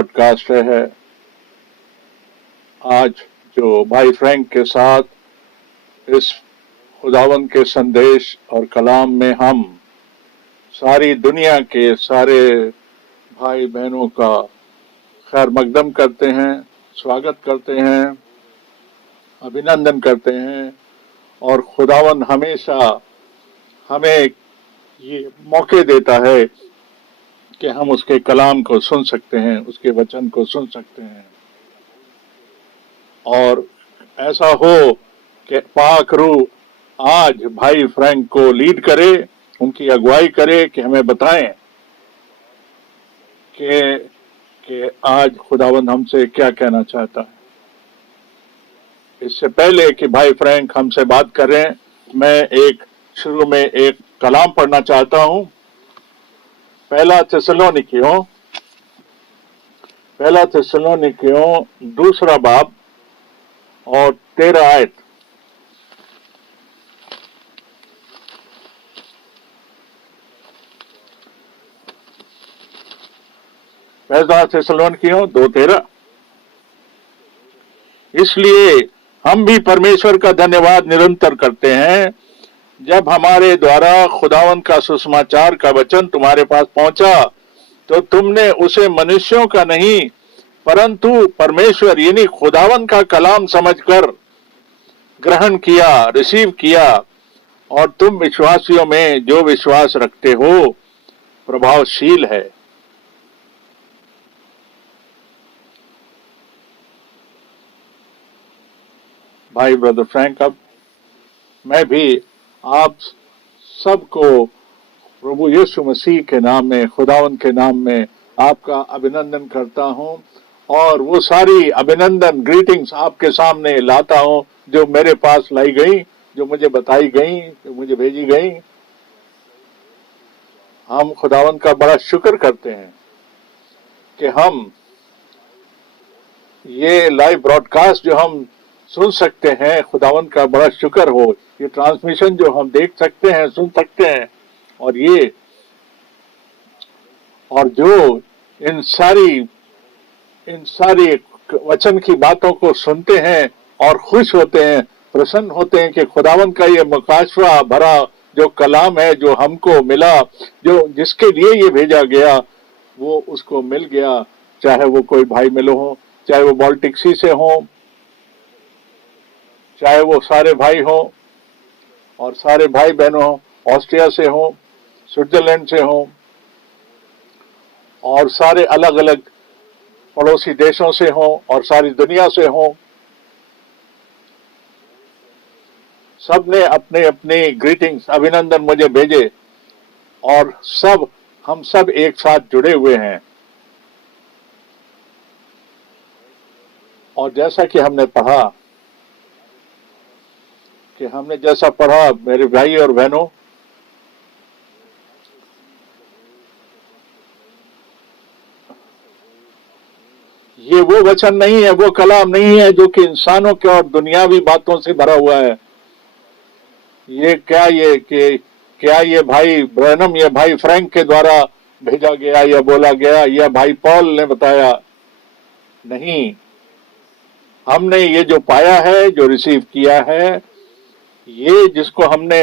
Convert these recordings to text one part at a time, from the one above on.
Podcast है आज जो भाई फ्रैंक के साथ इस खुदावन के संदेश और कलाम में हम सारी दुनिया के सारे भाई बहनों का खैर मकदम करते हैं, स्वागत करते हैं, अभिनंदन करते हैं। और खुदावन हमेशा हमें ये मौके देता है कि हम उसके कलाम को सुन सकते हैं, उसके वचन को सुन सकते हैं। और ऐसा हो कि पाक रूह आज भाई फ्रैंक को लीड करे, उनकी अगुवाई करे कि हमें बताएं कि आज खुदावंद हमसे क्या कहना चाहता है। इससे पहले कि भाई फ्रैंक हमसे बात करें, मैं शुरू में एक कलाम पढ़ना चाहता हूं। पहला थिस्सलुनीकियों 2 बाब और 13 आयत। पहला थिस्सलुनीकियों 2:13। इसलिए हम भी परमेश्वर का धन्यवाद निरंतर करते हैं जब हमारे द्वारा खुदावंद का सुसमाचार का वचन तुम्हारे पास पहुंचा, तो तुमने उसे मनुष्यों का नहीं परंतु परमेश्वर यानी खुदावंद का कलाम समझकर ग्रहण किया, रिसीव किया, और तुम विश्वासियों में जो विश्वास रखते हो प्रभावशील है। भाई ब्रदर फ्रैंक, अब मैं भी आप सबको प्रभु यीशु मसीह के नाम में, खुदावंद के नाम में आपका अभिनंदन करता हूं, और वो सारी अभिनंदन ग्रीटिंग्स आपके सामने लाता हूं जो मेरे पास लाई गई, जो मुझे बताई गई, जो मुझे भेजी गई। हम खुदावंद का बड़ा शुक्र करते हैं कि हम ये लाइव ब्रॉडकास्ट जो हम सुन सकते हैं, खुदावंद का बड़ा शुक्र हो। ये ट्रांसमिशन जो हम देख सकते हैं, सुन सकते हैं, और जो इन सारी वचन की बातों को सुनते हैं और खुश होते हैं, प्रसन्न होते हैं कि खुदावंद का ये मुकाशवा भरा जो कलाम है, जो हमको मिला, जो जिसके लिए ये भेजा गया, वो उसको मिल गया। चाहे वो कोई भाई मिलो हो, चाहे वो बाल्टिक्सी से हो, चाहे वो सारे भाई हो और सारे भाई बहनों हो, ऑस्ट्रिया से हो, स्विट्जरलैंड से हो, और सारे अलग अलग पड़ोसी देशों से हो, और सारी दुनिया से हो, सब ने अपने अपने ग्रीटिंग्स, अभिनंदन मुझे भेजे, और हम सब एक साथ जुड़े हुए हैं। और जैसा कि हमने पढ़ा मेरे भाई और बहनों, ये वो वचन नहीं है, वो कलाम नहीं है जो कि इंसानों के और दुनियावी बातों से भरा हुआ है। क्या ये भाई ब्रैनम या भाई फ्रैंक के द्वारा भेजा गया या बोला गया या भाई पॉल ने बताया? नहीं, हमने ये जो पाया है, जो रिसीव किया है, ये जिसको हमने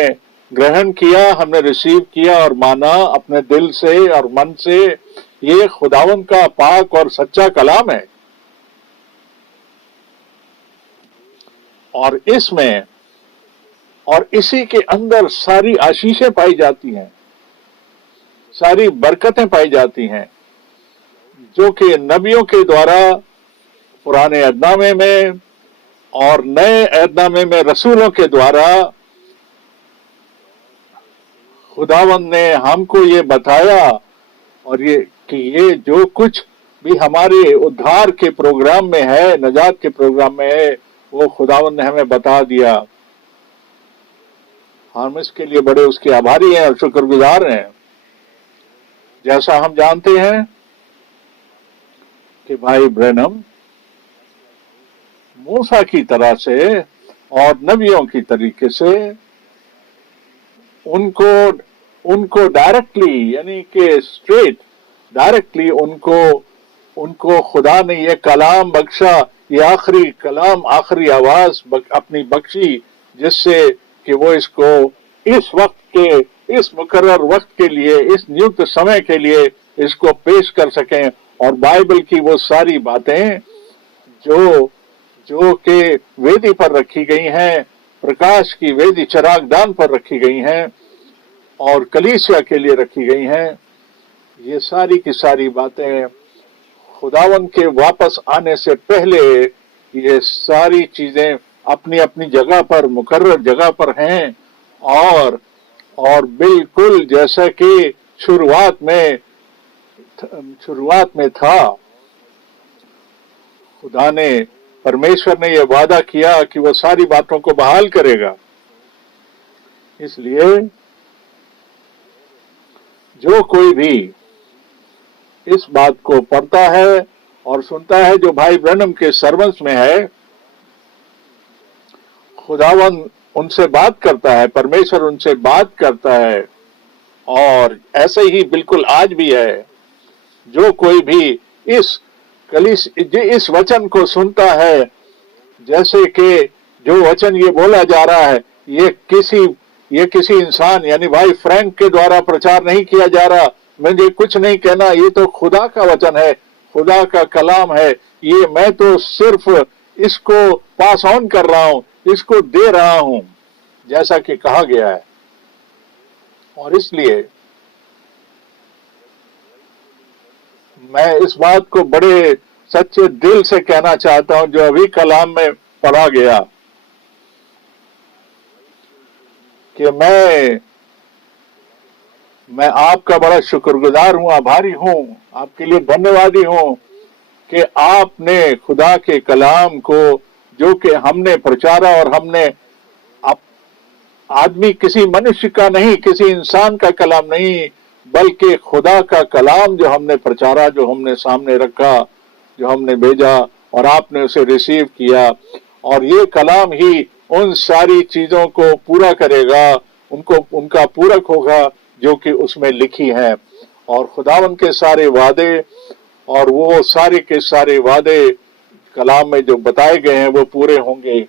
ग्रहण किया, हमने रिसीव किया और माना अपने दिल से और मन से, ये खुदावंद का पाक और सच्चा कलाम है। और इसमें और इसी के अंदर सारी आशीषें पाई जाती हैं, सारी बरकतें पाई जाती हैं, जो कि नबियों के द्वारा पुराने अहदनामे में और नए अहदनामे में रसूलों के द्वारा खुदावंद ने हमको ये बताया, और ये जो कुछ भी हमारे उद्धार के प्रोग्राम में है, नजात के प्रोग्राम में है, वो खुदावंद ने हमें बता दिया। हम इसके लिए बड़े उसके आभारी हैं और शुक्रगुजार हैं। जैसा हम जानते हैं कि भाई ब्रैनम मूसा की तरह से और नबियों की तरीके से उनको डायरेक्टली, यानी कि स्ट्रेट डायरेक्टली उनको उनको खुदा ने ये कलाम बख्शा, ये आखिरी कलाम, आखिरी आवाज अपनी बख्शी, जिससे कि वो इसको इस वक्त के, इस मुकर्रर वक्त के लिए, इस नियुक्त समय के लिए इसको पेश कर सकें। और बाइबल की वो सारी बातें जो कि वेदी पर रखी गई हैं, प्रकाश की वेदी चरागदान पर रखी गई हैं और कलीसिया के लिए रखी गई हैं, ये सारी की सारी बातें खुदावन के वापस आने से पहले ये सारी चीजें अपनी अपनी जगह पर, मुकर्रर जगह पर हैं। और बिल्कुल जैसा कि शुरुआत में था, खुदा ने, परमेश्वर ने यह वादा किया कि वो सारी बातों को बहाल करेगा। इसलिए जो कोई भी इस बात को पढ़ता है और सुनता है, जो भाई ब्रैनम के सर्वेंट्स में है, खुदावन उनसे बात करता है, परमेश्वर उनसे बात करता है। और ऐसे ही बिल्कुल आज भी है, जो कोई भी इस वचन को सुनता है, जैसे कि जो वचन ये बोला जा रहा है, ये किसी इंसान यानी भाई फ्रैंक के द्वारा प्रचार नहीं किया जा रहा, मुझे कुछ नहीं कहना, ये तो खुदा का वचन है, खुदा का कलाम है, ये मैं तो सिर्फ इसको पास ऑन कर रहा हूं, इसको दे रहा हूं, जैसा कि कहा गया है। और इसलिए मैं इस बात को बड़े सच्चे दिल से कहना चाहता हूं, जो अभी कलाम में पढ़ा गया, कि मैं आपका बड़ा शुक्रगुजार हूं, आभारी हूं, आपके लिए धन्यवादी हूं कि आपने खुदा के कलाम को, जो कि हमने प्रचारा, और हमने आदमी, किसी मनुष्य का नहीं, किसी इंसान का कलाम नहीं, बल्कि खुदा का कलाम जो हमने प्रचारा, जो हमने सामने रखा, जो हमने भेजा, और आपने उसे रिसीव किया। और ये कलाम ही उन सारी चीजों को पूरा करेगा, उनका पूरक होगा जो कि उसमें लिखी है। और खुदावन के सारे वादे, और वो सारे के सारे वादे कलाम में जो बताए गए हैं, वो पूरे होंगे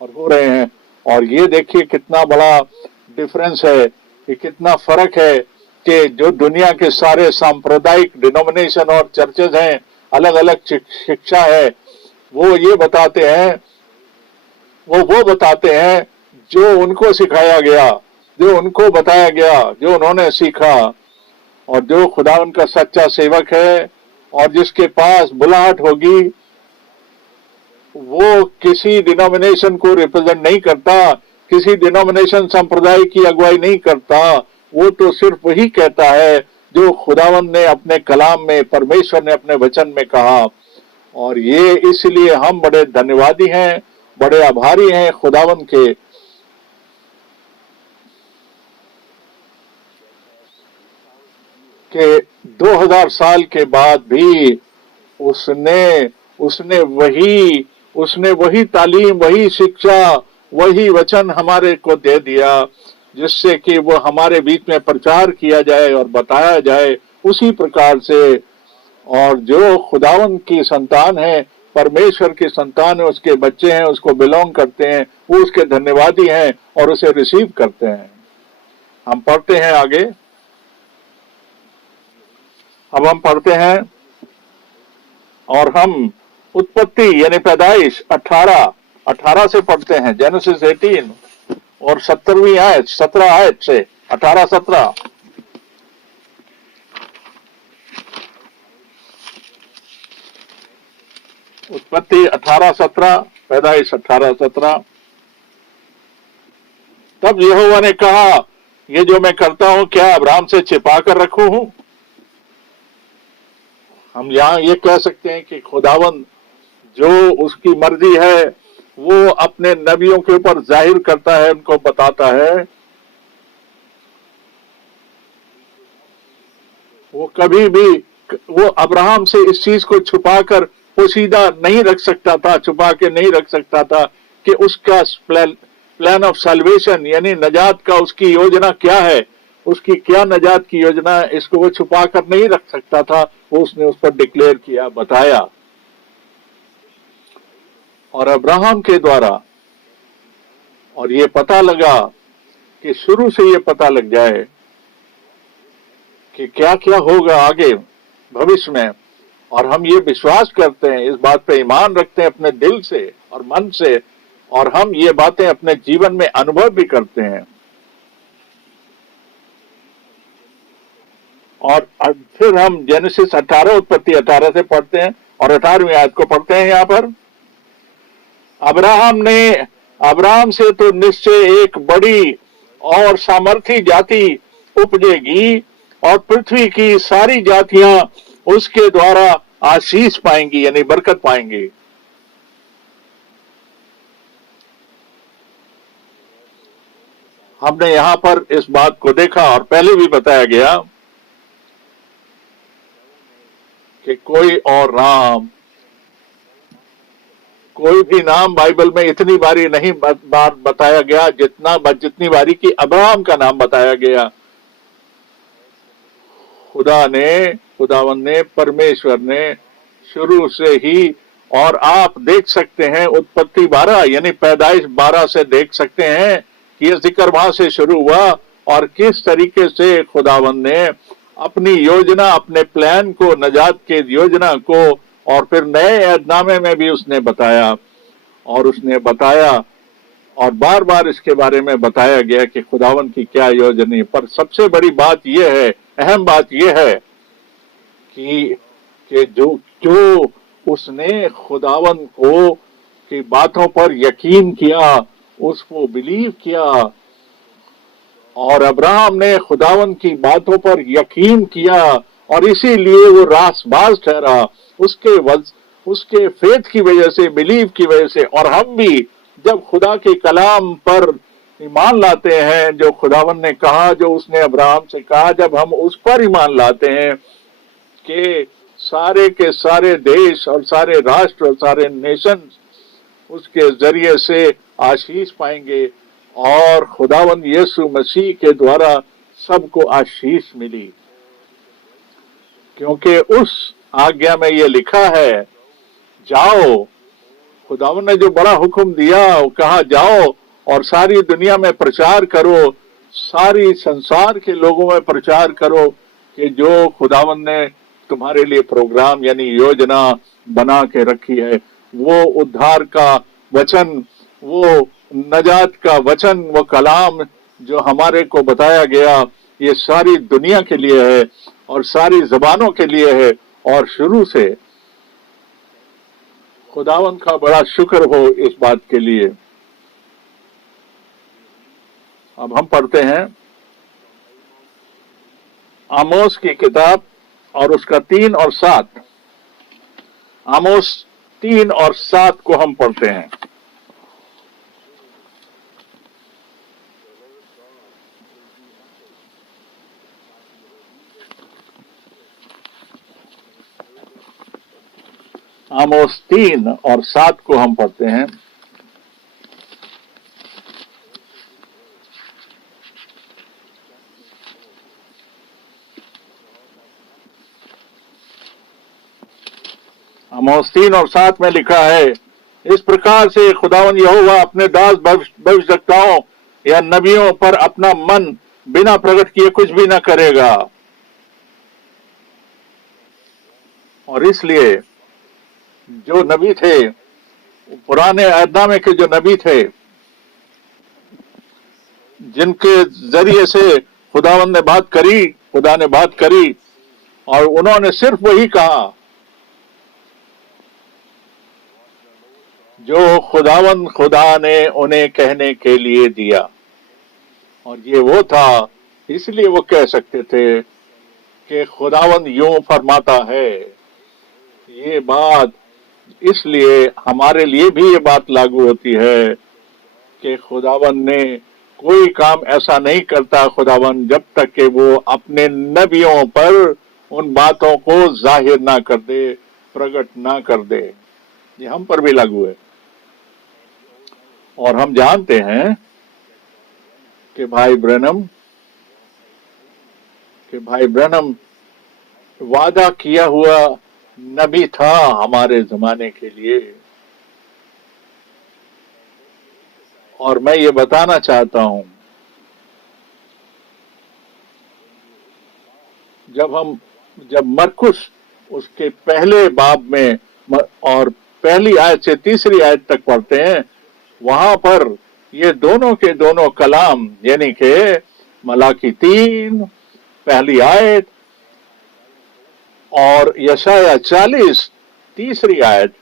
और हो रहे हैं। और ये देखिए कितना बड़ा डिफरेंस है, कि कितना फर्क है, कि जो दुनिया के सारे सांप्रदायिक डिनोमिनेशन और चर्चेज हैं, अलग अलग शिक्षा है, वो ये बताते हैं, वो बताते हैं जो उनको सिखाया गया, जो उनको बताया गया, जो उन्होंने सीखा। और जो खुदा उनका सच्चा सेवक है और जिसके पास बुलाहट होगी, वो किसी डिनोमिनेशन को रिप्रेजेंट नहीं करता, किसी डिनोमिनेशन संप्रदाय की अगुवाई नहीं करता, वो तो सिर्फ वही कहता है जो खुदावन ने अपने कलाम में, परमेश्वर ने अपने वचन में कहा। और ये इसलिए हम बड़े धन्यवादी हैं, बड़े आभारी हैं खुदावन के, कि 2000 साल के बाद भी उसने वही तालीम, वही शिक्षा, वही वचन हमारे को दे दिया, जिससे कि वो हमारे बीच में प्रचार किया जाए और बताया जाए उसी प्रकार से। और जो खुदावन की संतान है, परमेश्वर की संतान है, उसके बच्चे हैं, उसको बिलोंग करते हैं, वो उसके धन्यवादी हैं और उसे रिसीव करते हैं। हम पढ़ते हैं आगे। अब हम पढ़ते हैं, और हम उत्पत्ति यानी पैदाइश 18 से पढ़ते हैं, जेनेसिस 18 और 17 आयत से 18-17। उत्पत्ति 18-17, पैदाइश 18-17। तब यहोवा ने कहा, ये जो मैं करता हूं क्या अब्राहम से छिपा कर रखूं हूं? हम यहाँ ये कह सकते हैं कि खुदावन जो उसकी मर्जी है वो अपने नबियों के ऊपर जाहिर करता है, उनको बताता है। वो कभी भी वो अब्राहम से इस चीज को छुपाकर पोशीदा नहीं रख सकता था, छुपा के नहीं रख सकता था कि उसका प्लान ऑफ सल्वेशन यानी नजात का उसकी योजना क्या है, उसकी क्या नजात की योजना है, इसको वो छुपा कर नहीं रख सकता था, वो उसने उस पर डिक्लेयर किया, बताया। और अब्राहम के द्वारा, और ये पता लगा कि शुरू से ये पता लग जाए कि क्या क्या होगा आगे भविष्य में, और हम ये विश्वास करते हैं, इस बात पे ईमान रखते हैं अपने दिल से और मन से, और हम ये बातें अपने जीवन में अनुभव भी करते हैं। और फिर हम जेनेसिस 18 उत्पत्ति 18 से पढ़ते हैं और 18वीं आयत को पढ़ते हैं। यहाँ पर अब्राहम से तो निश्चय एक बड़ी और सामर्थी जाति उपजेगी, और पृथ्वी की सारी जातियां उसके द्वारा आशीष पाएंगी, यानी बरकत पाएंगी। हमने यहां पर इस बात को देखा, और पहले भी बताया गया कि कोई और नाम, कोई भी नाम बाइबल में इतनी बारी नहीं बार बताया गया जितनी बारी कि अब्राहम का नाम बताया गया। खुदावन ने, परमेश्वर ने शुरू से ही, और आप देख सकते हैं उत्पत्ति 12 यानी पैदाइश 12 से देख सकते हैं कि यह जिक्र वहां से शुरू हुआ, और किस तरीके से खुदावन ने अपनी योजना, अपने प्लान को, नजात के योजना को, और फिर नए ऐहदनामे में भी उसने बताया, और उसने बताया, और बार बार इसके बारे में बताया गया कि खुदावन की क्या योजना। पर सबसे बड़ी बात यह है, अहम बात यह है कि जो उसने खुदावन को की बातों पर यकीन किया, उसको बिलीव किया, और अब्राहम ने खुदावन की बातों पर यकीन किया, और इसीलिए वो रासबाज ठहरा, उसके फेथ की वजह से, बिलीव की वजह से। और हम भी जब खुदा के कलाम पर ईमान लाते हैं, जो खुदावन ने कहा, जो उसने अब्राहम से कहा, जब हम उस पर ईमान लाते हैं कि सारे के सारे देश और सारे राष्ट्र और सारे नेशन उसके जरिए से आशीष पाएंगे, और खुदावन यीशु मसीह के द्वारा सबको आशीष मिली, क्योंकि उस आज्ञा में ये लिखा है, जाओ। खुदावन ने जो बड़ा हुक्म दिया, वो कहा जाओ और सारी दुनिया में प्रचार करो, सारी संसार के लोगों में प्रचार करो कि जो खुदावन ने तुम्हारे लिए प्रोग्राम यानी योजना बना के रखी है, वो उद्धार का वचन, वो नजात का वचन, वो कलाम जो हमारे को बताया गया, ये सारी दुनिया के लिए है और सारी जबानों के लिए है। और शुरू से खुदावन का बड़ा शुक्र हो इस बात के लिए। अब हम पढ़ते हैं आमोस की किताब और उसका 3 और 7। आमोस 3 और 7 को हम पढ़ते हैं। आमोस 3 और 7 को हम पढ़ते हैं। आमोस 3 और 7 में लिखा है, इस प्रकार से खुदावन यहोवा अपने दास भविष्यवक्ताओं या नबियों पर अपना मन बिना प्रकट किए कुछ भी न करेगा। और इसलिए जो नबी थे, पुराने ऐहदनामे के जो नबी थे, जिनके जरिए से खुदावन ने बात करी, खुदा ने बात करी, और उन्होंने सिर्फ वही कहा जो खुदा ने उन्हें कहने के लिए दिया, और ये वो था। इसलिए वो कह सकते थे कि खुदावन यूं फरमाता है। ये बात इसलिए हमारे लिए भी ये बात लागू होती है कि खुदावन ने कोई काम ऐसा नहीं करता, खुदावन, जब तक कि वो अपने नबियों पर उन बातों को जाहिर ना कर दे, प्रकट ना कर दे। ये हम पर भी लागू है। और हम जानते हैं कि भाई ब्रैनम कि भाई ब्रैनम वादा किया हुआ नबी था हमारे जमाने के लिए। और मैं ये बताना चाहता हूं, जब मरकुस उसके पहले बाब में और पहली आयत से तीसरी आयत तक पढ़ते हैं, वहां पर ये दोनों के दोनों कलाम यानी कि मलाकी 3 पहली आयत और यशाया 40 तीसरी आयत,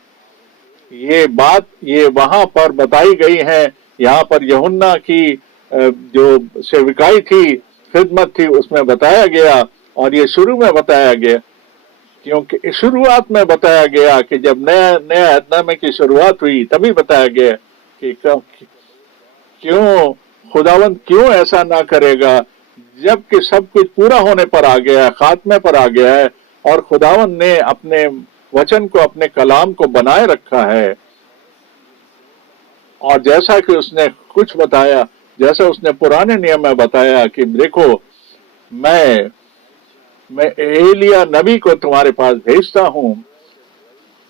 ये वहां पर बताई गई है। यहाँ पर यूहन्ना की जो सेविकाई थी, खिदमत थी, उसमें बताया गया। और ये शुरू में बताया गया, क्योंकि शुरुआत में बताया गया कि जब नया अहदनामे की शुरुआत हुई तभी बताया गया कि क्यों खुदावंद क्यों ऐसा ना करेगा, जबकि सब कुछ पूरा होने पर आ गया है, खात्मे पर आ गया है, और खुदावंद ने अपने वचन को, अपने कलाम को बनाए रखा है। और जैसा कि उसने कुछ बताया, जैसा उसने पुराने नियम में बताया कि देखो मैं एलिया नबी को तुम्हारे पास भेजता हूं,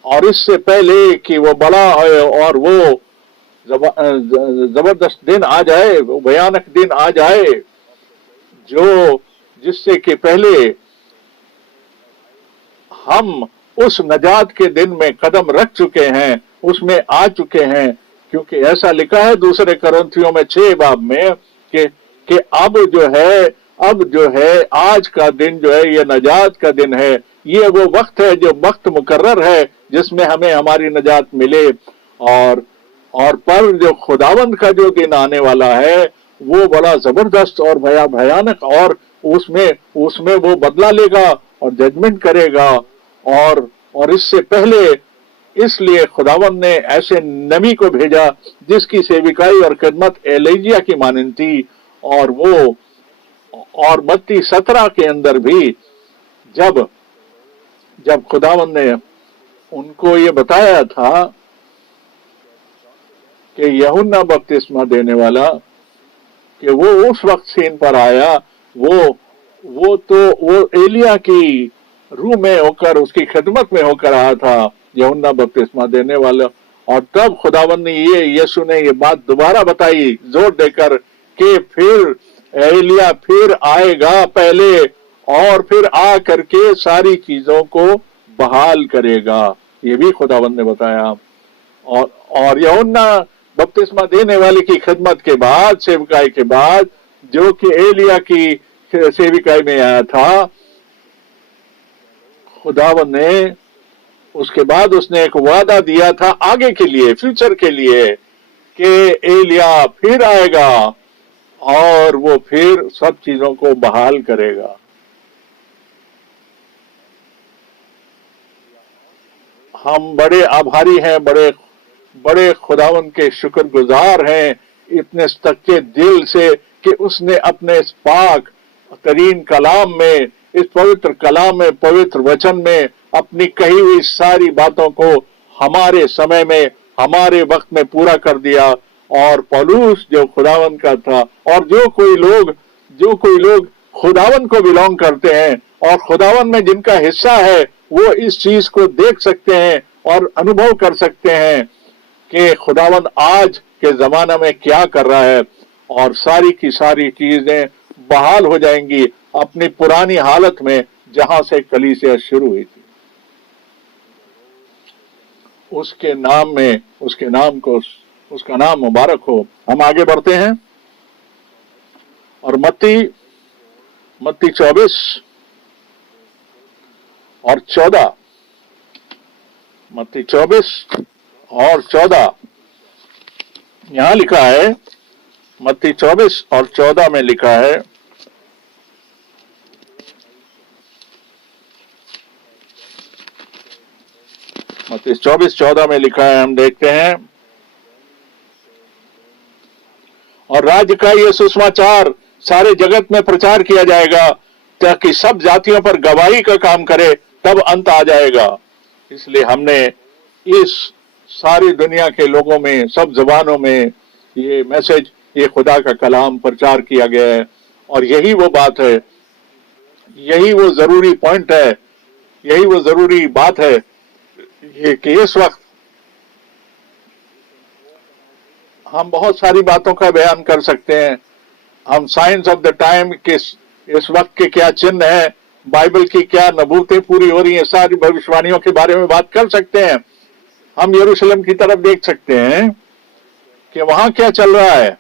और इससे पहले कि वो बड़ा हो और वो जबरदस्त दिन आ जाए, भयानक दिन आ जाए, जिससे कि पहले हम उस नजात के दिन में कदम रख चुके हैं, उसमें आ चुके हैं। क्योंकि ऐसा लिखा है दूसरे कुरिन्थियों में 6 बाब में कि अब जो है आज का दिन जो है ये नजात का दिन है। ये वो वक्त है जो वक्त मुकर्रर है जिसमें हमें हमारी नजात मिले। और पर जो खुदावंद का जो दिन आने वाला है वो बड़ा जबरदस्त और भयानक, और उसमें वो बदला लेगा और जजमेंट करेगा। और इससे पहले इसलिए खुदावंद ने ऐसे नबी को भेजा जिसकी सेविकाई और खिदमत एलिया की मानंद थी। और मत्ती 17 के अंदर भी जब खुदावंद ने उनको ये बताया था कि यूहन्ना बपतिस्मा देने वाला कि वो उस वक्त सीन पर आया, वो एलिया की रूह में होकर, उसकी खिदमत में होकर आया था, यूहन्ना बपतिस्मा देने वाला। और तब खुदावंद ने यीशु ने ये बात दोबारा बताई जोर देकर कि फिर एलिया फिर आएगा पहले, और फिर आ करके सारी चीजों को बहाल करेगा। ये भी खुदावंद ने बताया। और यूहन्ना बपतिस्मा देने वाले की खिदमत के बाद, सेवकाई के बाद, जो कि एलिया की सेविकाई में आया था, खुदावंद ने उसके बाद उसने एक वादा दिया था आगे के लिए, फ्यूचर के लिए, कि एलिया फिर आएगा और वो फिर सब चीजों को बहाल करेगा। हम बड़े आभारी हैं, बड़े खुदावंद के शुक्रगुजार हैं इतने सच्चे दिल से कि उसने अपने इस पाक तरीन कलाम में, इस पवित्र कलाम में, पवित्र वचन में अपनी कही हुई सारी बातों को हमारे समय में, हमारे वक्त में पूरा कर दिया। और पौलुस जो खुदावंद का था, और जो कोई लोग खुदावंद को बिलोंग करते हैं और खुदावंद में जिनका हिस्सा है, वो इस चीज को देख सकते हैं और अनुभव कर सकते हैं कि खुदावंद आज के जमाना में क्या कर रहा है। और सारी की सारी चीजें बहाल हो जाएंगी अपनी पुरानी हालत में जहां से कलीसिया शुरू हुई थी। उसका नाम मुबारक हो। हम आगे बढ़ते हैं और मत्ती 24 और 14, मत्ती 24 और 14 यहां लिखा है, मत्ती 24 और 14 में लिखा है, मत्ती 24:14 में लिखा है, हम देखते हैं, और राज्य का यह सुसमाचार सारे जगत में प्रचार किया जाएगा ताकि सब जातियों पर गवाही का काम करे, तब अंत आ जाएगा। इसलिए हमने इस सारी दुनिया के लोगों में, सब जुबानों में ये मैसेज, ये खुदा का कलाम प्रचार किया गया है। और यही वो बात है यही वो जरूरी पॉइंट है, यही वो जरूरी बात है ये कि इस वक्त हम बहुत सारी बातों का बयान कर सकते हैं। हम साइंस ऑफ द टाइम के इस वक्त के क्या चिन्ह है, बाइबल की क्या नबूतें पूरी हो रही हैं, सारी भविष्यवाणियों के बारे में बात कर सकते हैं। हम यरूशलेम की तरफ देख सकते हैं कि वहां क्या चल रहा है।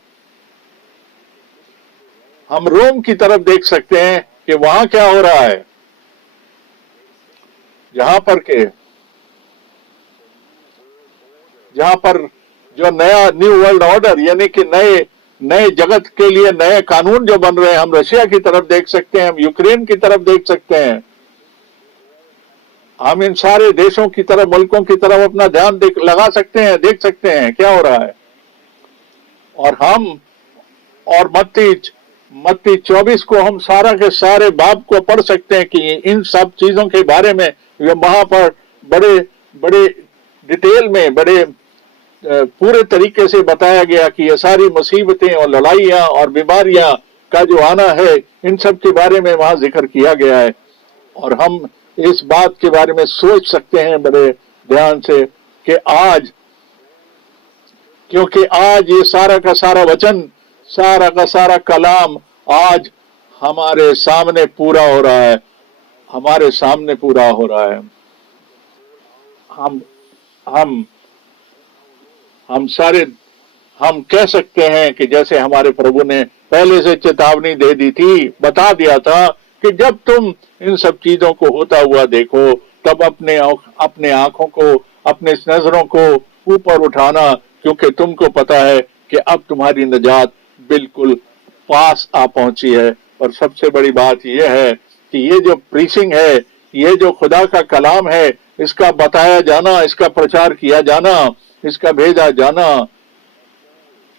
हम रोम की तरफ देख सकते हैं कि वहां क्या हो रहा है, जहां पर जो नया न्यू वर्ल्ड ऑर्डर यानी कि नए नए जगत के लिए नए कानून जो बन रहे हैं, हम रशिया की तरफ देख सकते हैं, हम यूक्रेन की तरफ देख सकते हैं, हम इन सारे देशों की तरफ, मुल्कों की तरफ अपना ध्यान लगा सकते हैं, देख सकते हैं क्या हो रहा है। और मत्ती 24 को हम सारा के सारे बाब को पढ़ सकते हैं कि इन सब चीजों के बारे में वहां पर बड़े बड़े डिटेल में, बड़े पूरे तरीके से बताया गया कि ये सारी मुसीबतें और लड़ाइयां और बीमारियां का जो आना है, इन सब के बारे में वहां जिक्र किया गया है। और हम इस बात के बारे में सोच सकते हैं बड़े ध्यान से कि आज, क्योंकि आज ये सारा का सारा वचन, सारा का सारा कलाम आज हमारे सामने पूरा हो रहा है, हमारे सामने पूरा हो रहा है। हम कह सकते हैं कि जैसे हमारे प्रभु ने पहले से चेतावनी दे दी थी, बता दिया था कि जब तुम इन सब चीजों को होता हुआ देखो, तब अपने आंखों को, अपने नजरों को ऊपर उठाना, क्योंकि तुमको पता है कि अब तुम्हारी निजात बिल्कुल पास आ पहुंची है। और सबसे बड़ी बात यह है कि ये जो प्रीचिंग है, ये जो खुदा का कलाम है, इसका बताया जाना, इसका प्रचार किया जाना, इसका भेजा जाना।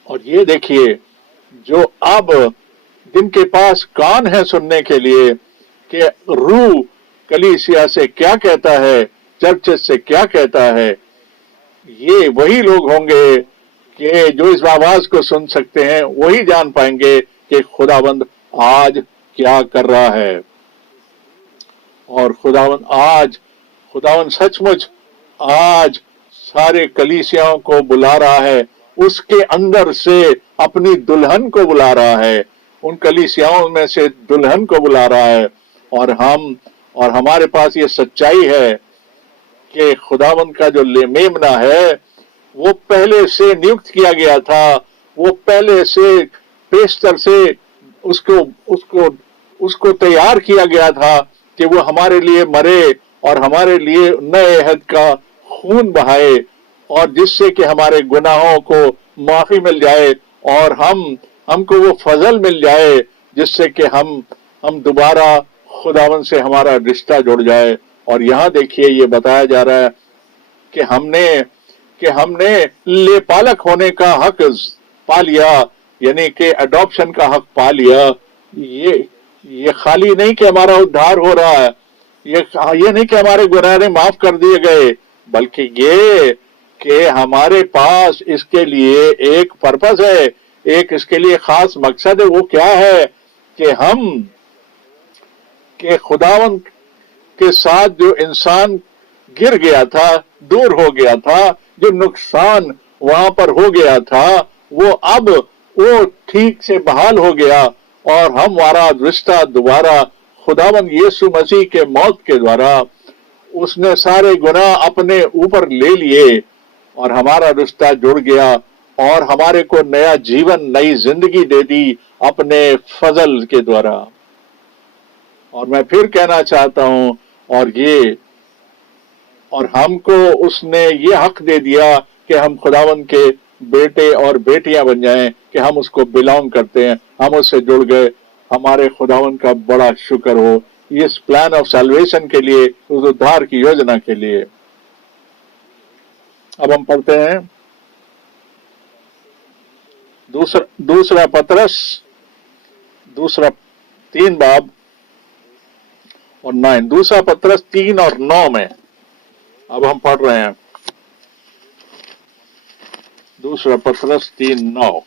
और ये देखिए, जो अब जिनके पास कान है सुनने के लिए कि रूह कलीसिया से क्या कहता है, चर्च से क्या कहता है, ये वही लोग होंगे कि जो इस आवाज को सुन सकते हैं, वही जान पाएंगे कि खुदावंद आज क्या कर रहा है। और खुदावंद सचमुच आज सारे कलीसियाओं को बुला रहा है, उसके अंदर से अपनी दुल्हन को बुला रहा है, उन कलीसियाओं में से दुल्हन को बुला रहा है। और हमारे पास ये सच्चाई है कि खुदावंद का जो मेमना है, वो पहले से नियुक्त किया गया था, वो पहले से पेशतर से उसको तैयार किया गया था कि वो हमारे लिए मरे और हमारे लिए नए अहद का खून बहाए, और जिससे कि हमारे गुनाहों को माफी मिल जाए और हमको वो फजल मिल जाए, जिससे कि हम दोबारा खुदावन से हमारा रिश्ता जुड़ जाए। और यहाँ देखिए, ये बताया जा रहा है कि हमने लेपालक होने का हक पा लिया, यानी कि अडॉप्शन का हक पा लिया। ये खाली नहीं कि हमारा उद्धार हो रहा है, ये नहीं कि हमारे गुनाह माफ कर दिए गए, बल्कि ये कि हमारे पास इसके लिए एक पर्पस है, एक इसके लिए खास मकसद है। वो क्या है कि खुदावन के साथ जो इंसान गिर गया था, दूर हो गया था, जो नुकसान वहां पर हो गया था, वो ठीक से बहाल हो गया, और हमारा रिश्ता दोबारा खुदावन यीशु मसीह के मौत के द्वारा उसने सारे गुनाह अपने ऊपर ले लिए और हमारा रिश्ता जुड़ गया, और हमारे को नया जीवन, नई जिंदगी दे दी अपने फजल के द्वारा। और मैं फिर कहना चाहता हूं, और हमको उसने ये हक दे दिया कि हम खुदावन के बेटे और बेटियां बन जाएं, कि हम उसको बिलोंग करते हैं, हम उससे जुड़ गए। हमारे खुदावन का बड़ा शुक्र हो इस प्लान ऑफ सैल्वेशन के लिए, उस उद्धार की योजना के लिए। अब हम पढ़ते हैं दूसरा पतरस 3 बाब और 9, दूसरा पतरस 3 और 9 में अब हम पढ़ रहे हैं। दूसरा पतरस 3:9।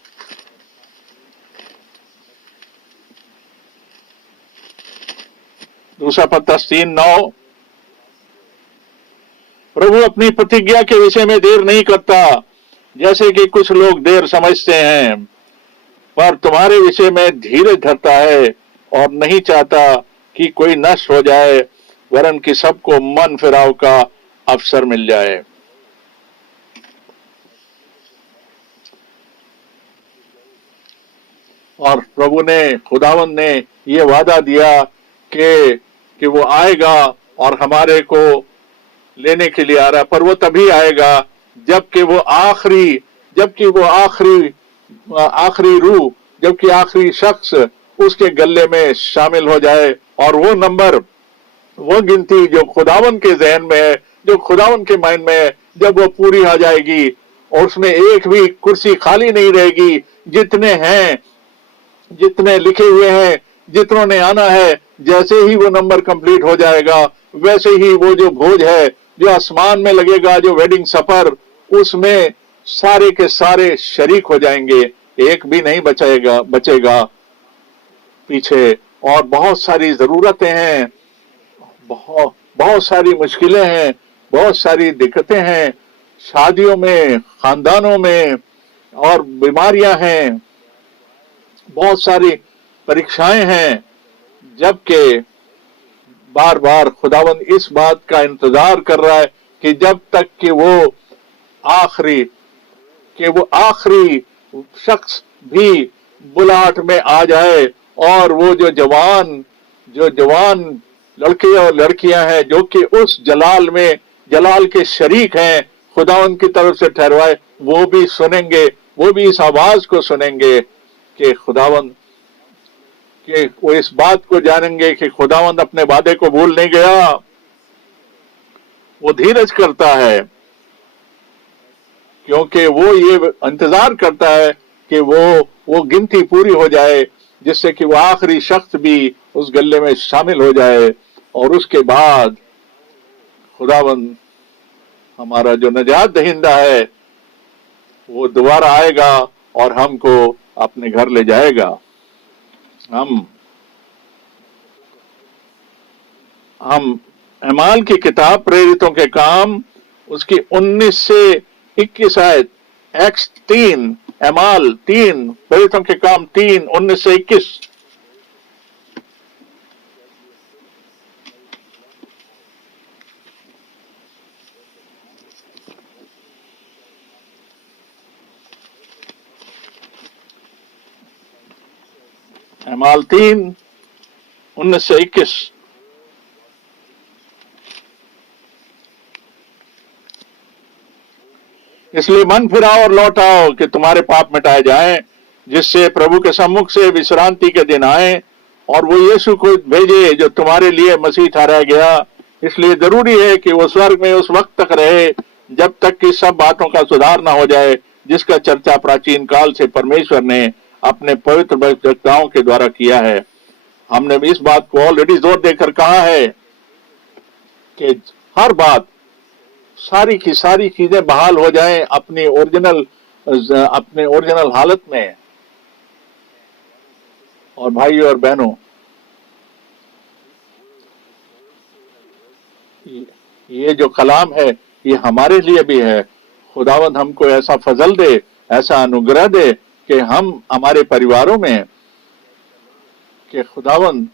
दूसरा पत्रस 3:9। प्रभु अपनी प्रतिज्ञा के विषय में देर नहीं करता, जैसे कि कुछ लोग देर समझते हैं, पर तुम्हारे विषय में धीरज धरता है और नहीं चाहता कि कोई नष्ट हो जाए, वरन कि सबको मन फिराव का अवसर मिल जाए। और प्रभु ने, खुदावंद ने ये वादा दिया कि वो आएगा और हमारे को लेने के लिए आ रहा है, पर वो तभी आएगा जबकि वो आखिरी रूह, जबकि आखिरी शख्स उसके गले में शामिल हो जाए। और वो नंबर, वो गिनती जो खुदावन के जहन में है, जो खुदावन के माइंड में है, जब वो पूरी आ जाएगी और उसमें एक भी कुर्सी खाली नहीं रहेगी, जितने हैं, जितने लिखे हुए हैं, जितनों ने आना है, जैसे ही वो नंबर कंप्लीट हो जाएगा, वैसे ही वो जो भोज है जो आसमान में लगेगा, जो वेडिंग सफर, उसमें सारे के सारे शरीक हो जाएंगे, एक भी नहीं बचेगा पीछे। और बहुत सारी जरूरतें हैं, बहुत सारी मुश्किलें हैं, बहुत सारी दिक्कतें हैं, शादियों में, खानदानों में, और बीमारियां हैं, बहुत सारी परीक्षाएं हैं, जबकि बार बार खुदावंद इस बात का इंतजार कर रहा है कि जब तक कि वो आखिरी शख्स भी बुलाहट में आ जाए, और वो जो जवान लड़के और लड़कियां हैं जो कि उस जलाल के शरीक हैं, खुदावंद की तरफ से ठहरवाए, वो भी सुनेंगे, वो भी इस आवाज को सुनेंगे कि खुदावंद, कि वो इस बात को जानेंगे कि खुदावंद अपने वादे को भूल नहीं गया, वो धीरज करता है, क्योंकि वो ये इंतजार करता है कि वो गिनती पूरी हो जाए, जिससे कि वो आखिरी शख्स भी उस गले में शामिल हो जाए। और उसके बाद खुदावंद हमारा जो नजात दहिंदा है वो दोबारा आएगा और हमको अपने घर ले जाएगा। हम अमाल की किताब, प्रेरितों के काम, उसकी 19 से 21 आयत, एक्स 3, अमाल 3, प्रेरितों के काम 3, 19 से 21। अमाल 3, 19 से 21। इसलिए मन फिराओ और लौट आओ कि तुम्हारे पाप मिटाए जाएं, जिससे प्रभु के सम्मुख से विश्रांति के दिन आए, और वो यीशु को भेजे जो तुम्हारे लिए मसीह ठहराया गया। इसलिए जरूरी है कि वो स्वर्ग में उस वक्त तक रहे जब तक कि सब बातों का सुधार न हो जाए, जिसका चर्चा प्राचीन काल से परमेश्वर ने अपने पवित्र भक्तों के द्वारा किया है। हमने इस बात को ऑलरेडी जोर देकर कहा है कि हर बात, सारी की सारी चीजें बहाल हो जाएं अपने ओरिजिनल हालत में। और भाइयों और बहनों, ये जो कलाम है ये हमारे लिए भी है। खुदावंद हमको ऐसा फजल दे, ऐसा अनुग्रह दे कि हम हमारे परिवारों में, कि खुदावंद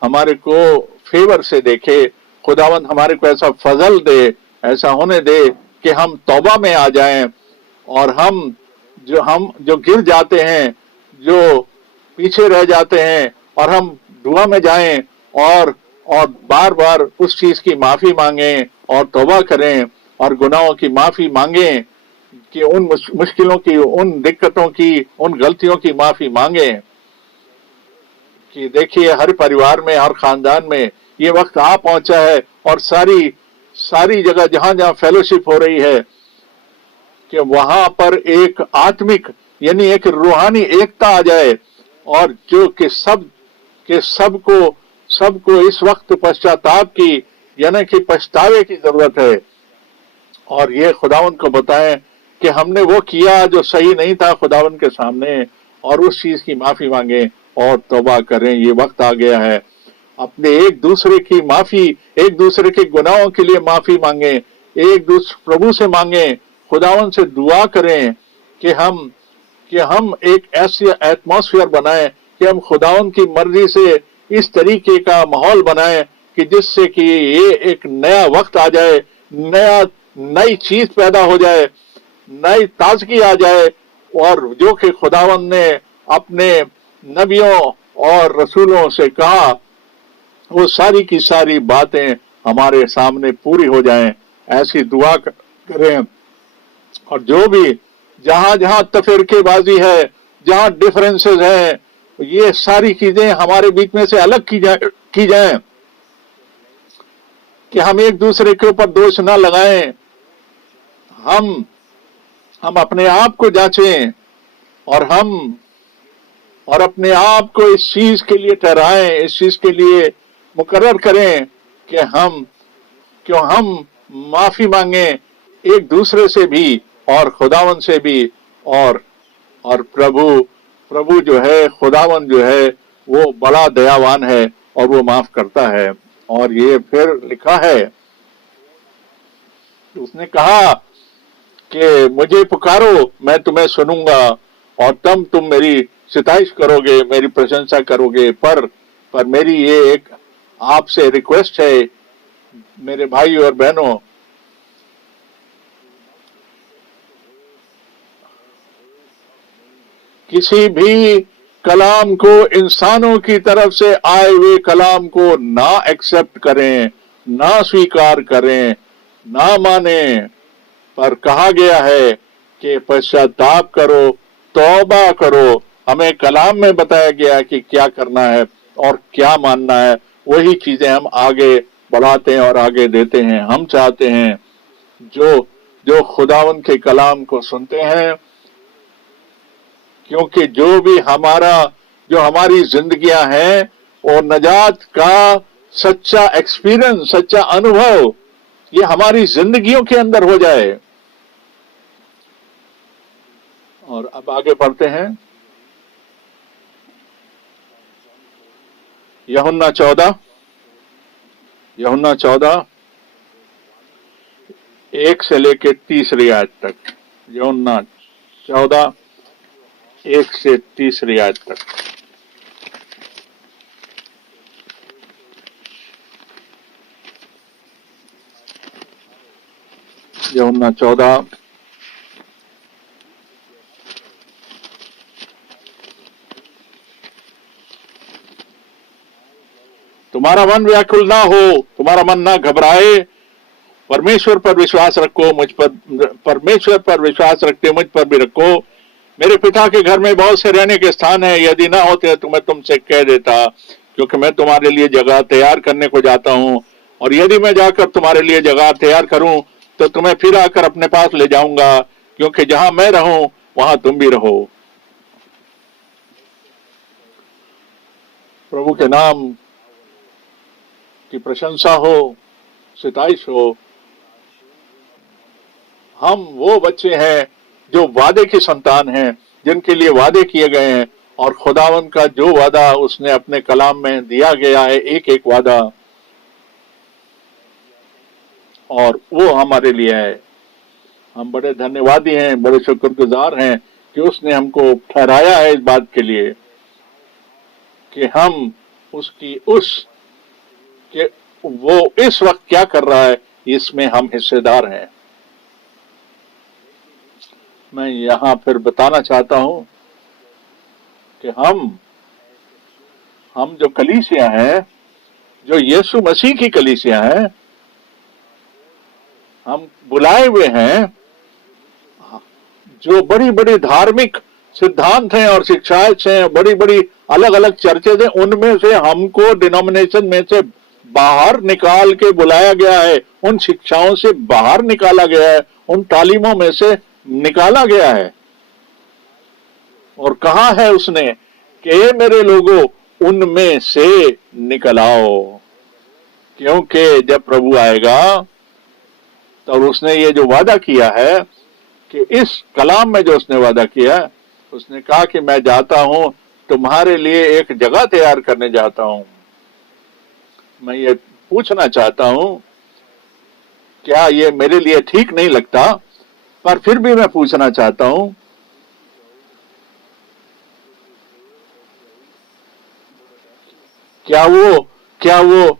हमारे को फेवर से देखे, खुदावंद हमारे को ऐसा फजल दे, ऐसा होने दे कि हम तौबा में आ जाएं, और हम जो गिर जाते हैं, जो पीछे रह जाते हैं, और हम दुआ में जाएं और बार बार उस चीज की माफी मांगें और तौबा करें और गुनाहों की माफी मांगें, कि उन मुश्किलों की, उन दिक्कतों की, उन गलतियों की माफी मांगें। कि देखिए, हर परिवार में, हर खानदान में ये वक्त आ पहुंचा है, और सारी जगह जहां जहां फेलोशिप हो रही है, कि वहां पर एक आत्मिक, यानी एक रूहानी एकता आ जाए, और जो कि सबको इस वक्त पश्चाताप की, यानी कि पछतावे की जरूरत है, और ये खुदावंद को बताएं कि हमने वो किया जो सही नहीं था खुदावंद के सामने, और उस चीज की माफी मांगे اور तौबा करें। ये वक्त आ गया है, अपने एक दूसरे की माफी, एक दूसरे के गुनाहों के लिए माफी मांगे, एक दूसरे प्रभु से मांगे, खुदावन से दुआ करें कि हम एक ऐसी एटमॉस्फेयर बनाएं कि हम खुदावन की मर्जी से इस तरीके का माहौल बनाएं कि जिससे कि ये एक नया वक्त आ जाए, नई चीज पैदा हो जाए, नई ताजगी आ जाए, और जो कि खुदावन ने अपने नबियों और रसूलों से कहा वो सारी की सारी बातें हमारे सामने पूरी हो जाएं। ऐसी दुआ करें। और जो भी जहां जहां तफरीकेबाजी है, जहां डिफरेंसेस हैं, ये सारी चीजें हमारे बीच में से अलग की जाएं कि हम एक दूसरे के ऊपर दोष ना लगाएं। हम अपने आप को जांचें और अपने आप को इस चीज के लिए ठहराएं, इस चीज के लिए मुकर्रर करें कि हम माफी मांगे एक दूसरे से भी और खुदावन से भी। और प्रभु जो है, खुदावन जो है, वो बड़ा दयावान है और वो माफ करता है। और ये फिर लिखा है, उसने कहा कि मुझे पुकारो, मैं तुम्हें सुनूंगा और तुम मेरी सिताइश करोगे, मेरी प्रशंसा करोगे। पर मेरी ये एक आपसे रिक्वेस्ट है मेरे भाई और बहनों, किसी भी कलाम को, इंसानों की तरफ से आए हुए कलाम को ना एक्सेप्ट करें, ना स्वीकार करें, ना माने। पर कहा गया है कि पश्चाताप करो, तौबा करो। हमें कलाम में बताया गया है कि क्या करना है और क्या मानना है, वही चीजें हम आगे बढ़ाते हैं और आगे देते हैं। हम चाहते हैं जो खुदावन के कलाम को सुनते हैं, क्योंकि जो हमारी जिंदगियां हैं, और नजात का सच्चा एक्सपीरियंस, सच्चा अनुभव, ये हमारी जिंदगियों के अंदर हो जाए। और अब आगे बढ़ते हैं, यूहन्ना 14 1 से लेकर 30 आयत तक। यूहन्ना 14 1 से 30 आयत तक। यूहन्ना 14 तुम्हारा मन व्याकुल ना हो, तुम्हारा मन ना घबराए, परमेश्वर पर विश्वास रखो, परमेश्वर पर विश्वास रखते मुझ पर भी रखो। मेरे पिता के घर में बहुत से रहने के स्थान है, यदि ना होते तो मैं तुमसे कह देता, क्योंकि मैं तुम्हारे लिए जगह तैयार करने को जाता हूँ। और यदि मैं जाकर तुम्हारे लिए जगह तैयार करूं तो तुम्हें फिर आकर अपने पास ले जाऊंगा, क्योंकि जहां मैं रहूं वहां तुम भी रहो। प्रभु के नाम की प्रशंसा हो, सिताइश हो। हम वो बच्चे हैं जो वादे की संतान हैं, जिनके लिए वादे किए गए हैं, और खुदावन का जो वादा उसने अपने कलाम में दिया गया है, एक एक वादा, और वो हमारे लिए है। हम बड़े धन्यवादी हैं, बड़े शुक्रगुजार हैं कि उसने हमको ठहराया है इस बात के लिए कि हम वो इस वक्त क्या कर रहा है, इसमें हम हिस्सेदार हैं। मैं यहां फिर बताना चाहता हूं कि हम जो कलीसिया हैं, जो यीशु मसीह की कलीसिया हैं, हम बुलाए हुए हैं, जो बड़ी बड़ी धार्मिक सिद्धांत हैं और शिक्षाएं हैं, बड़ी बड़ी अलग अलग चर्चेज हैं, उनमें से हमको डिनोमिनेशन में से बाहर निकाल के बुलाया गया है, उन शिक्षाओं से बाहर निकाला गया है, उन तालीमों में से निकाला गया है। और कहा है उसने कि मेरे लोगों, उनमें से निकल आओ, क्योंकि जब प्रभु आएगा तो उसने ये जो वादा किया है कि इस कलाम में जो उसने वादा किया, उसने कहा कि मैं जाता हूं तुम्हारे लिए एक जगह तैयार करने जाता हूं। मैं ये पूछना चाहता हूं, क्या ये मेरे लिए ठीक नहीं लगता, पर फिर भी मैं पूछना चाहता हूं, क्या वो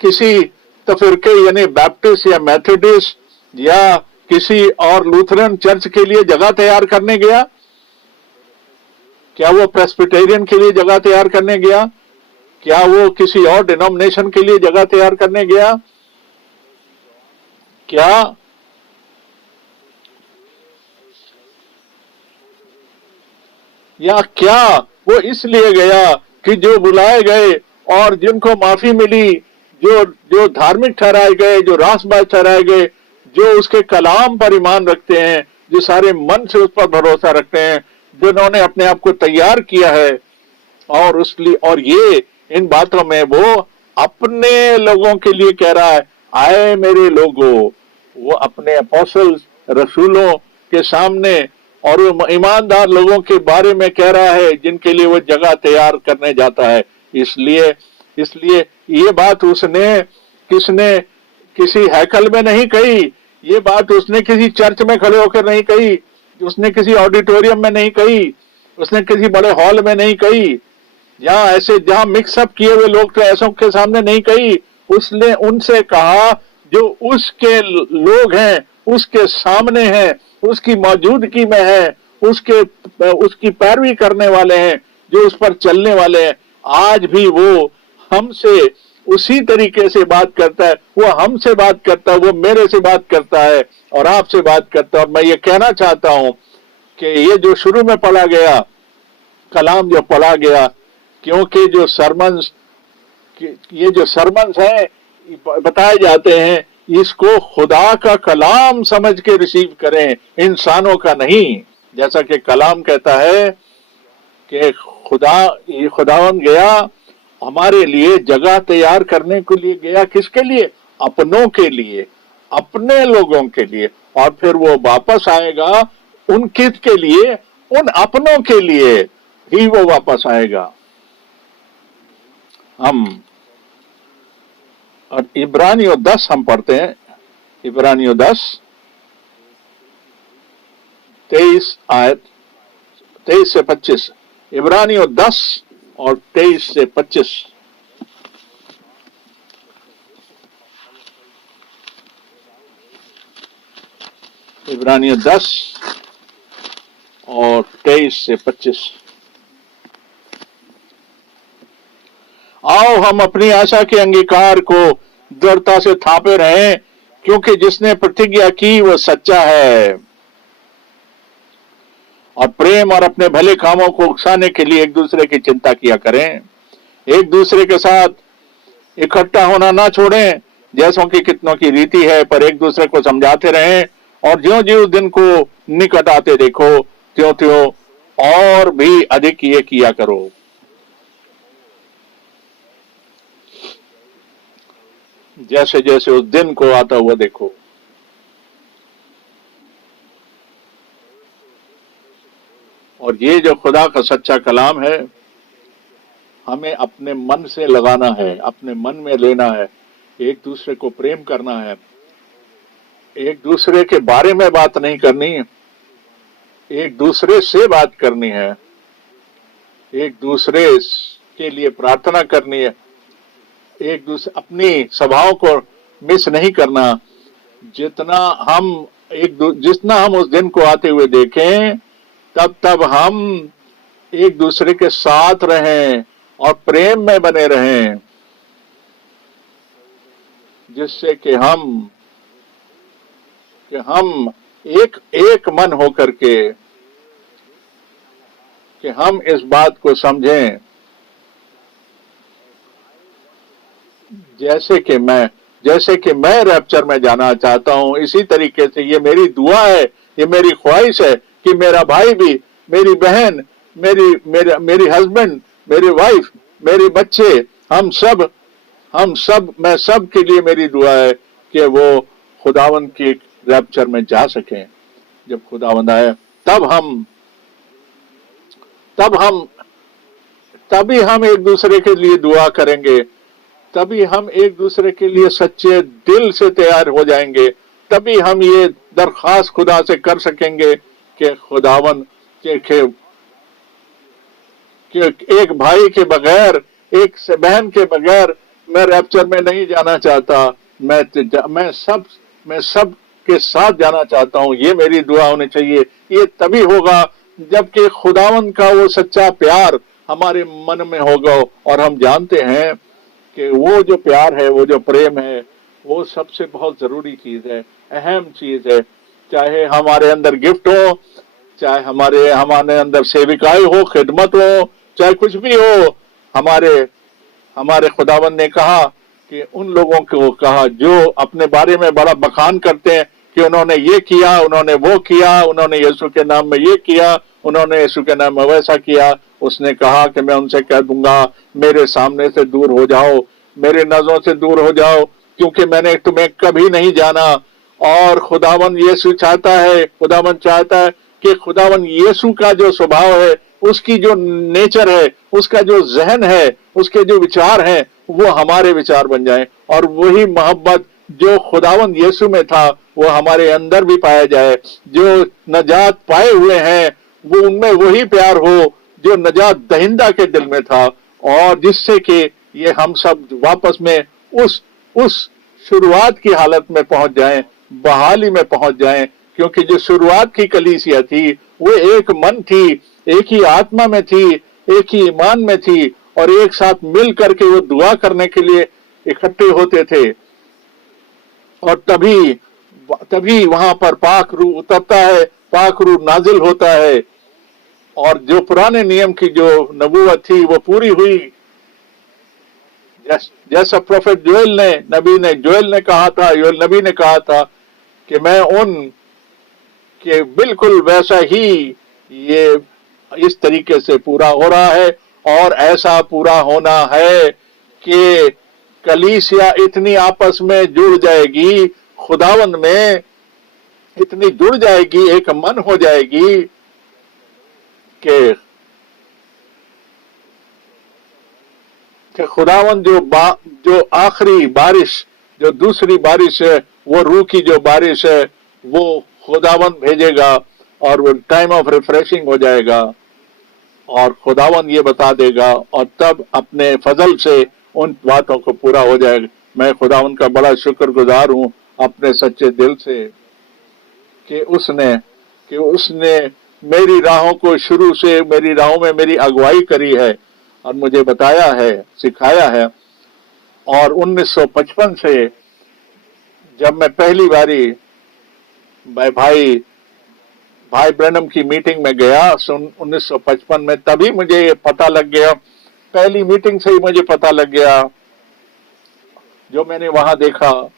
किसी तफरीके यानी बैप्टिस्ट या मेथोडिस्ट या किसी और लूथरन चर्च के लिए जगह तैयार करने गया? क्या वो प्रेस्बिटेरियन के लिए जगह तैयार करने गया? क्या वो किसी और डिनोमिनेशन के लिए जगह तैयार करने गया? क्या वो इसलिए गया कि जो बुलाए गए और जिनको माफी मिली, जो जो धार्मिक ठहराए गए, जो रासबाज ठहराए गए, जो उसके कलाम पर ईमान रखते हैं, जो सारे मन से उस पर भरोसा रखते हैं, जिन्होंने अपने आप को तैयार किया है, और ये इन बातों में वो अपने लोगों के लिए कह रहा है, आए मेरे लोगों, वो अपने अपोस्टल्स रसूलों के सामने और ईमानदार लोगों के बारे में कह रहा है जिनके लिए वो जगह तैयार करने जाता है। इसलिए ये बात किसने किसी हैकल में नहीं कही, ये बात उसने किसी चर्च में खड़े होकर नहीं कही, उसने किसी ऑडिटोरियम में नहीं कही, उसने किसी बड़े हॉल में नहीं कही, जहां मिक्सअप किए हुए लोग थे ऐसों के सामने नहीं कही। उसने उनसे कहा जो उसके लोग हैं, उसके सामने हैं, उसकी मौजूदगी में है, उसकी पैरवी करने वाले हैं, जो उस पर चलने वाले हैं। आज भी वो हमसे उसी तरीके से बात करता है, वो हमसे बात करता है, वो मेरे से बात करता है और आपसे बात करता है। और मैं ये कहना चाहता हूं कि ये जो शुरू में पढ़ा गया कलाम, जो पढ़ा गया, क्योंकि ये जो सरमन्स हैं बताए जाते हैं, इसको खुदा का कलाम समझ के रिसीव करें, इंसानों का नहीं। जैसा कि कलाम कहता है कि खुदावन गया हमारे लिए जगह तैयार करने के लिए गया। किसके लिए? अपनों के लिए, अपने लोगों के लिए, और फिर वो वापस आएगा उन किसके लिए? उन अपनों के लिए ही वो वापस आएगा। और इब्रानियों 10 हम पढ़ते हैं, इब्रानियों 10 23 से 25, इब्रानियों 10 और 23 से 25। इब्रानियों 10 और 23 से 25। आओ हम अपनी आशा के अंगीकार को दृढ़ता से थापे रहें, क्योंकि जिसने प्रतिज्ञा की वो सच्चा है। और प्रेम और अपने भले कामों को उकसाने के लिए एक दूसरे की चिंता किया करें। एक दूसरे के साथ इकट्ठा होना ना छोड़ें, जैसों की कितनों की रीति है, पर एक दूसरे को समझाते रहें। और ज्यों ज्यों दिन को निकट आते देखो, त्यों त्यों और भी अधिक ये किया करो। जैसे जैसे उस दिन को आता हुआ देखो। और ये जो खुदा का सच्चा कलाम है, हमें अपने मन से लगाना है, अपने मन में लेना है, एक दूसरे को प्रेम करना है, एक दूसरे के बारे में बात नहीं करनी, एक दूसरे से बात करनी है, एक दूसरे के लिए प्रार्थना करनी है, एक दूसरे अपनी सभाओं को मिस नहीं करना। जितना हम उस दिन को आते हुए देखें, तब हम एक दूसरे के साथ रहें और प्रेम में बने रहें, जिससे कि हम एक मन होकर के कि हम इस बात को समझें, जैसे कि मैं रैप्चर में जाना चाहता हूं, इसी तरीके से ये मेरी दुआ है, ये मेरी ख्वाहिश है कि मेरा भाई भी, मेरी बहन, मेरी हस्बैंड, मेरी वाइफ, मेरे बच्चे, मैं सब के लिए मेरी दुआ है कि वो खुदावंद की रैप्चर में जा सकें। जब खुदावंद आए तब हम तभी हम एक दूसरे के लिए दुआ करेंगे, तभी हम एक दूसरे के लिए सच्चे दिल से तैयार हो जाएंगे, तभी हम ये दरख्वास्त खुदा से कर सकेंगे कि खुदावन कि एक भाई के बगैर, एक बहन के बगैर मैं रैप्चर में नहीं जाना चाहता, मैं सब के साथ जाना चाहता हूँ। ये मेरी दुआ होनी चाहिए। ये तभी होगा जबकि खुदावन का वो सच्चा प्यार हमारे मन में होगा, और हम जानते हैं कि वो जो प्यार है, वो जो प्रेम है, वो सबसे बहुत जरूरी चीज है, अहम चीज है। चाहे हमारे अंदर गिफ्ट हो, चाहे हमारे अंदर सेविकाई हो, खिदमत हो, चाहे कुछ भी हो, हमारे खुदावन ने कहा कि उन लोगों को कहा जो अपने बारे में बड़ा बखान करते हैं कि उन्होंने ये किया, उन्होंने वो किया, उन्होंने यीशु के नाम में ये किया, उन्होंने यीशु के नाम में वैसा किया। उसने कहा कि मैं उनसे कह दूंगा, मेरे सामने से दूर हो जाओ, मेरे नजरों से दूर हो जाओ, क्योंकि मैंने तुम्हें कभी नहीं जाना। और खुदावन यीशु चाहता है, खुदावन चाहता है कि खुदावन यीशु का जो स्वभाव है, उसकी जो नेचर है, उसका जो जहन है, उसके जो विचार हैं, वो हमारे विचार बन जाएं, और वही मोहब्बत जो खुदावन यीशु में था वो हमारे अंदर भी पाया जाए। जो नजात पाए हुए हैं वो उनमें वही प्यार हो जो नजात दहिंदा के दिल में था, और जिससे कि ये हम सब वापस में उस शुरुआत की हालत में पहुंच जाएं, बहाली में पहुंच जाएं। क्योंकि जो शुरुआत की कलीसिया थी वो एक मन थी, एक ही आत्मा में थी, एक ही ईमान में थी, और एक साथ मिल करके वो दुआ करने के लिए इकट्ठे होते थे। और तभी वहां पर पाक रूह उतरता है, पाक रूह नाजिल होता है, और जो पुराने नियम की जो नबूवत थी वो पूरी हुई। जैसा प्रोफेट जोएल ने कहा था, योएल नबी ने कहा था कि मैं उन के बिल्कुल वैसा ही ये इस तरीके से पूरा हो रहा है, और ऐसा पूरा होना है कि कलीसिया इतनी आपस में जुड़ जाएगी, खुदावन में इतनी जुड़ जाएगी, एक मन हो जाएगी कि खुदावन जो आखिरी बारिश, जो दूसरी बारिश है, वो रूह की जो बारिश है, वो खुदावन भेजेगा, और वो टाइम ऑफ रिफ्रेशिंग हो जाएगा, और खुदावन ये बता देगा, और तब अपने फजल से उन बातों को पूरा हो जाएगा। मैं खुदावन का बड़ा शुक्रगुजार हूं अपने सच्चे दिल से कि उसने मेरी राहों को शुरू से, मेरी राहों में मेरी अगुवाई करी है, और मुझे बताया है, सिखाया है। और 1955 से जब मैं पहली बारी भाई ब्रैनम की मीटिंग में गया 1955 में, तभी मुझे ये पता लग गया, पहली मीटिंग से ही मुझे पता लग गया, जो मैंने वहां देखा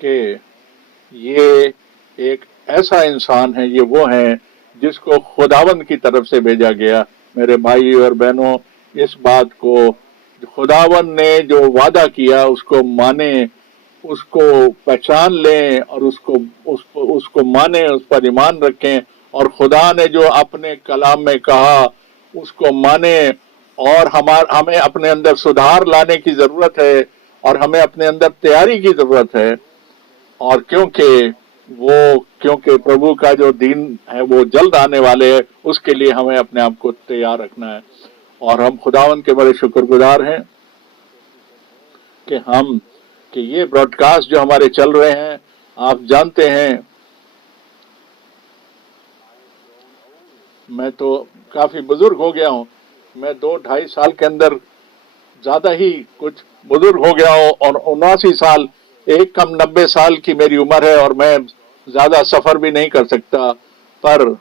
कि ये एक ऐसा इंसान है, ये वो है जिसको खुदावन की तरफ से भेजा गया। मेरे भाई और बहनों, इस बात को खुदावन ने जो वादा किया उसको माने, उसको पहचान लें, और उसको माने, उस पर ईमान रखें, और खुदा ने जो अपने कलाम में कहा उसको माने। और हमें अपने अंदर सुधार लाने की जरूरत है, और हमें अपने अंदर तैयारी की जरूरत है। और क्योंकि प्रभु का जो दिन है वो जल्द आने वाले है, उसके लिए हमें अपने आप को तैयार रखना है। और हम खुदावन के बड़े शुक्रगुजार हैं कि ये ब्रॉडकास्ट जो हमारे चल रहे हैं, आप जानते हैं मैं तो काफी बुजुर्ग हो गया हूं, मैं 2-2.5 साल के अंदर ज्यादा ही कुछ बुजुर्ग हो गया हूं, और 79 साल, एक कम 90 साल की मेरी उम्र है, और मैं ज्यादा सफर भी नहीं कर सकता। पर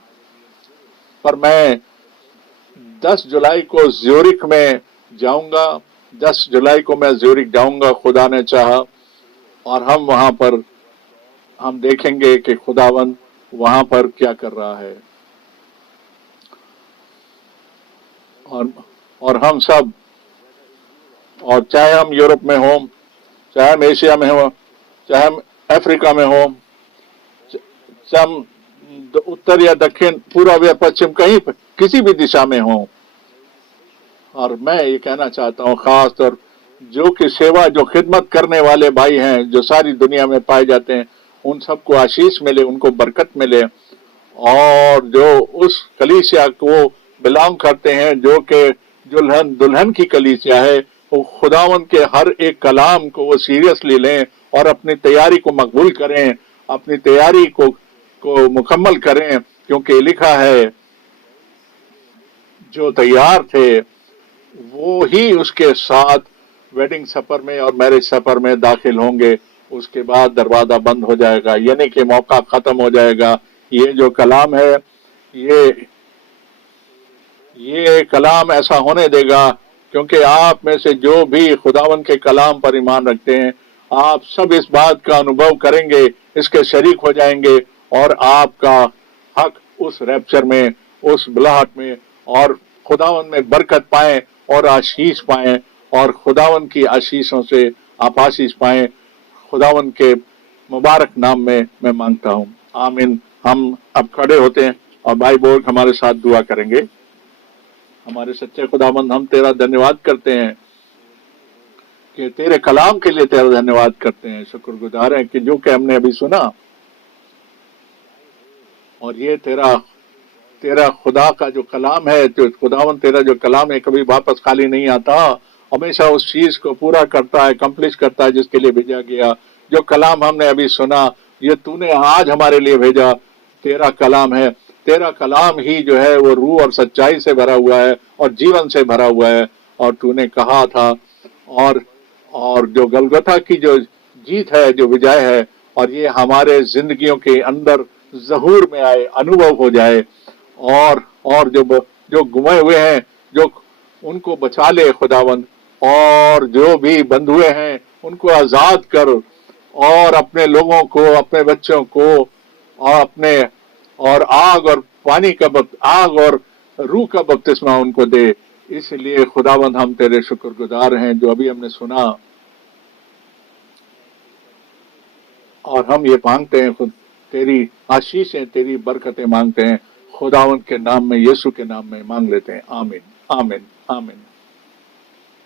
मैं 10 जुलाई को ज्यूरिख में जाऊंगा, 10 जुलाई को मैं ज्यूरिख जाऊंगा, खुदा ने चाहा, और हम वहां पर हम देखेंगे कि खुदावन वहां पर क्या कर रहा है। और हम सब, और चाहे हम यूरोप में हों, चाहे हम एशिया में हों, चाहे हम अफ्रीका में हों, चाहे हम उत्तर या दक्षिण, पूर्व या पश्चिम, कहीं किसी भी दिशा में हों, اور میں یہ کہنا چاہتا ہوں خاص طور جو کہ سیوا جو خدمت کرنے والے بھائی ہیں جو ساری دنیا میں پائے جاتے ہیں ان سب کو آشیش ملے, ان کو برکت ملے, اور جو اس کلیسیا کو بلانگ کرتے ہیں جو کہ دلہن کی کلیسیا ہے, وہ خداوند کے ہر ایک کلام کو وہ سیریسلی لیں اور اپنی تیاری کو مقبول کریں, اپنی تیاری کو مکمل کریں, کیونکہ لکھا ہے جو تیار تھے وہ ہی اس کے ساتھ ویڈنگ سفر میں اور میرج سفر میں داخل ہوں گے. اس کے بعد دروازہ بند ہو جائے گا, یعنی کہ موقع ختم ہو جائے گا. یہ جو کلام ہے یہ کلام ایسا ہونے دے گا, کیونکہ آپ میں سے جو بھی خداوند کے کلام پر ایمان رکھتے ہیں آپ سب اس بات کا انوبھو کریں گے, اس کے شریک ہو جائیں گے, اور آپ کا حق اس ریپچر میں, اس بلاہٹ میں, اور خداوند میں برکت پائیں اور آشیش پائیں, اور خداوند کی آشیشوں سے آپ آشیش پائیں. خداوند کے مبارک نام میں میں مانگتا ہوں, آمین. ہم اب کھڑے ہوتے ہیں اور بھائی بورگ ہمارے ساتھ دعا کریں گے. ہمارے سچے خداوند ہم تیرا دھنیواد کرتے ہیں کہ تیرے کلام کے لیے تیرا دھنیواد کرتے ہیں, شکر گزار ہیں کہ جو کہ ہم نے ابھی سنا, اور یہ تیرا خدا کا جو کلام ہے, تو خداوند تیرا جو کلام ہے کبھی واپس خالی نہیں آتا, ہمیشہ اس چیز کو پورا کرتا ہے, کمپلیٹ کرتا ہے جس کے لیے بھیجا گیا. جو کلام ہم نے ابھی سنا یہ تو نے آج ہمارے لیے بھیجا, تیرا کلام ہے. تیرا کلام ہی جو ہے وہ روح اور سچائی سے بھرا ہوا ہے اور جیون سے بھرا ہوا ہے. اور تو نے کہا تھا, اور جو گلگتھا کی جو جیت ہے, جو وجائے ہے, اور یہ ہمارے زندگیوں کے اندر ظہور میں آئے, انوبھو ہو جائے, اور جو گمے ہوئے ہیں جو ان کو بچا لے خداوند, اور جو بھی بند ہوئے ہیں ان کو آزاد کر, اور اپنے لوگوں کو, اپنے بچوں کو, اور آگ اور پانی کا آگ اور روح کا بپتسمہ ان کو دے. اس لیے خداوند ہم تیرے شکر گزار ہیں جو ابھی ہم نے سنا, اور ہم یہ مانگتے ہیں خود تیری آشیشیں, تیری برکتیں مانگتے ہیں خداوند کے نام میں, یسوع کے نام میں مانگ لیتے ہیں. آمین, آمین, آمین.